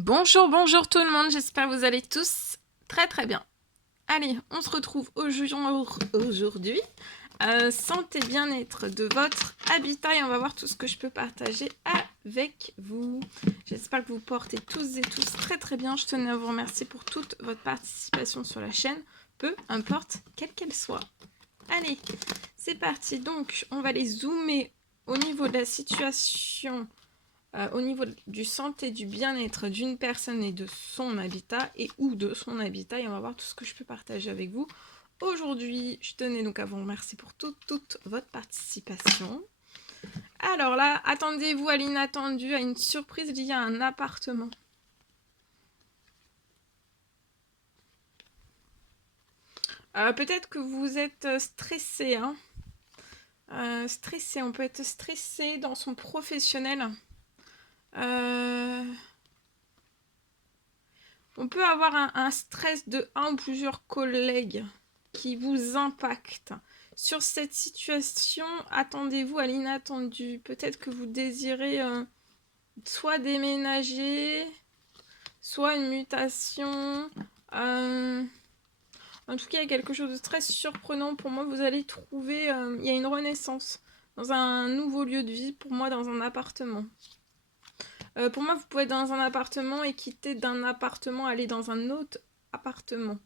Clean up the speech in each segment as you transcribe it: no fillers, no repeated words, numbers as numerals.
Bonjour, bonjour tout le monde, j'espère que vous allez tous très bien. Allez, on se retrouve aujourd'hui. Santé bien-être de votre habitat et on va voir tout ce que je peux partager avec vous. J'espère que vous portez tous et tous très bien. Je tenais à vous remercier pour toute votre participation sur la chaîne, peu importe quelle qu'elle soit. Allez, c'est parti. Donc, on va les zoomer au niveau de la situation. Au niveau du santé, du bien-être d'une personne et de son habitat et ou de son habitat, et on va voir tout ce que je peux partager avec vous. Aujourd'hui, je tenais donc à vous remercier pour toute votre participation. Alors là, attendez-vous à l'inattendu, à une surprise liée à un appartement. Peut-être que vous êtes stressé, hein. Stressé, on peut être stressé dans son professionnel. On peut avoir un stress de un ou plusieurs collègues qui vous impactent. Sur cette situation, attendez-vous à l'inattendu. Peut-être que vous désirez soit déménager, soit une mutation. En tout cas, il y a quelque chose de très surprenant. Pour moi, vous allez trouver... il y a une renaissance dans un nouveau lieu de vie, pour moi, dans un appartement. Pour moi, vous pouvez être dans un appartement et quitter d'un appartement, aller dans un autre appartement.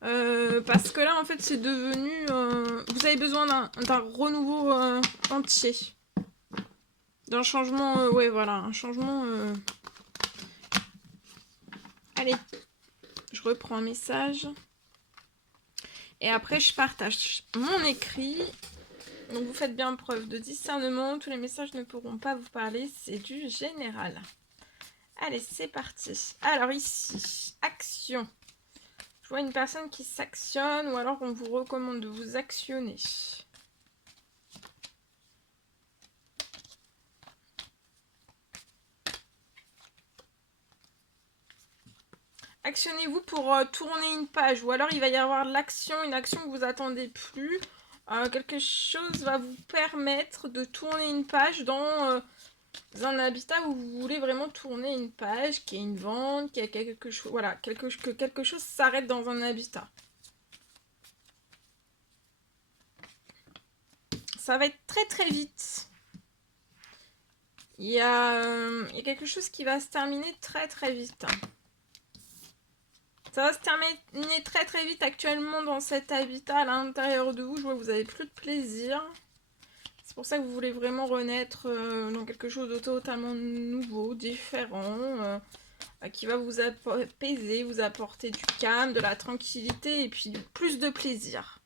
Parce que là, en fait, c'est devenu... vous avez besoin d'un renouveau entier. D'un changement... ouais, voilà, un changement... Allez, je reprends un message. Et après, je partage mon écrit. Donc, vous faites bien preuve de discernement. Tous les messages ne pourront pas vous parler. C'est du général. Allez, c'est parti. Alors ici, action. Je vois une personne qui s'actionne ou alors on vous recommande de vous actionner. Actionnez-vous pour tourner une page ou alors il va y avoir l'action, une action que vous attendez plus. Quelque chose va vous permettre de tourner une page dans un habitat où vous voulez vraiment tourner une page, qui est une vente, qui a quelque chose, voilà, que quelque chose s'arrête dans un habitat. Ça va être très vite. Il y a quelque chose qui va se terminer très vite. Ça va se terminer très vite actuellement dans cet habitat à l'intérieur de vous. Je vois que vous avez plus de plaisir. C'est pour ça que vous voulez vraiment renaître dans quelque chose de totalement nouveau, différent, qui va vous apaiser, vous apporter du calme, de la tranquillité et puis plus de plaisir.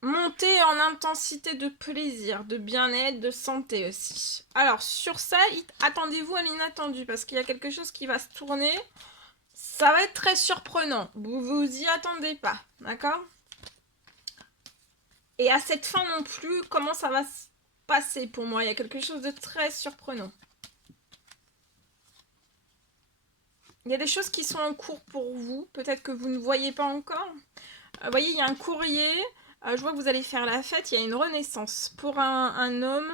Monter en intensité de plaisir, de bien-être, de santé aussi. Alors sur ça, attendez-vous à l'inattendu parce qu'il y a quelque chose qui va se tourner. Ça va être très surprenant. Vous vous y attendez pas, d'accord? Et à cette fin non plus, comment ça va se passer pour moi? Il y a quelque chose de très surprenant. Il y a des choses qui sont en cours pour vous, peut-être que vous ne voyez pas encore. Vous voyez, il y a un courrier. Je vois que vous allez faire la fête. Il y a une renaissance. Pour un homme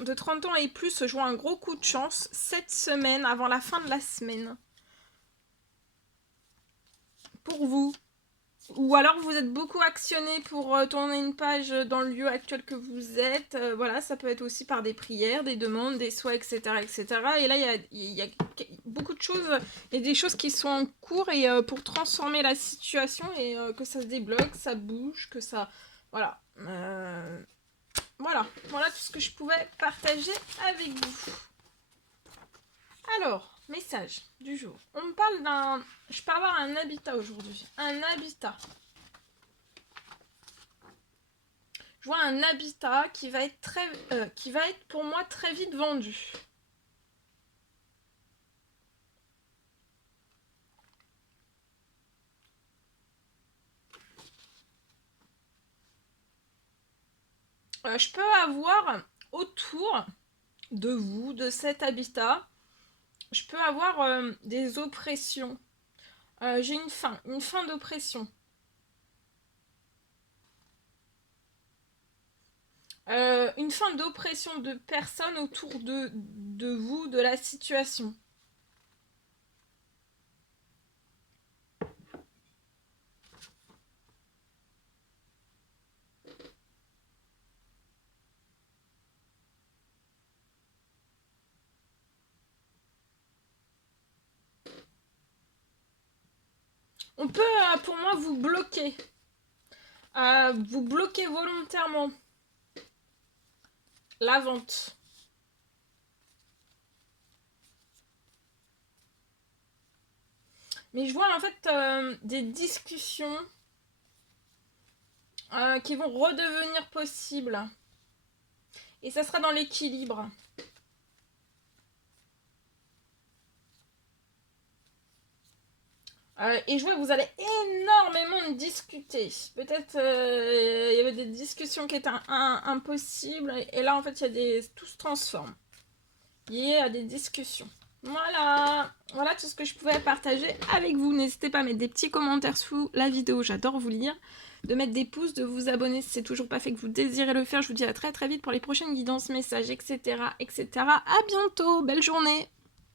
de 30 ans et plus, je vois un gros coup de chance cette semaine, avant la fin de la semaine. Pour vous. Ou alors vous êtes beaucoup actionné pour tourner une page dans le lieu actuel que vous êtes. Voilà, ça peut être aussi par des prières, des demandes, des souhaits, etc. Et là, il y a beaucoup de choses, et des choses qui sont en cours et pour transformer la situation et que ça se débloque, ça bouge, que ça... Voilà. Voilà tout ce que je pouvais partager avec vous. Alors, message du jour. On me parle d'un... Je peux avoir un habitat aujourd'hui. Un habitat. Je vois un habitat qui va être pour moi très vite vendu. Je peux avoir autour de vous, de cet habitat, je peux avoir des oppressions. J'ai une fin d'oppression. Une fin d'oppression de personnes autour de vous, de la situation. On peut, pour moi, vous bloquer. Vous bloquez volontairement la vente. Mais je vois en fait des discussions qui vont redevenir possibles. Et ça sera dans l'équilibre. Et je vois que vous allez énormément discuter. Peut-être il y avait des discussions qui étaient impossibles. Et là, en fait, tout se transforme. Il y a des discussions. Voilà tout ce que je pouvais partager avec vous. N'hésitez pas à mettre des petits commentaires sous la vidéo. J'adore vous lire. De mettre des pouces, de vous abonner si c'est toujours pas fait que vous désirez le faire. Je vous dis à très très vite pour les prochaines guidances, messages, etc. etc. À bientôt. Belle journée.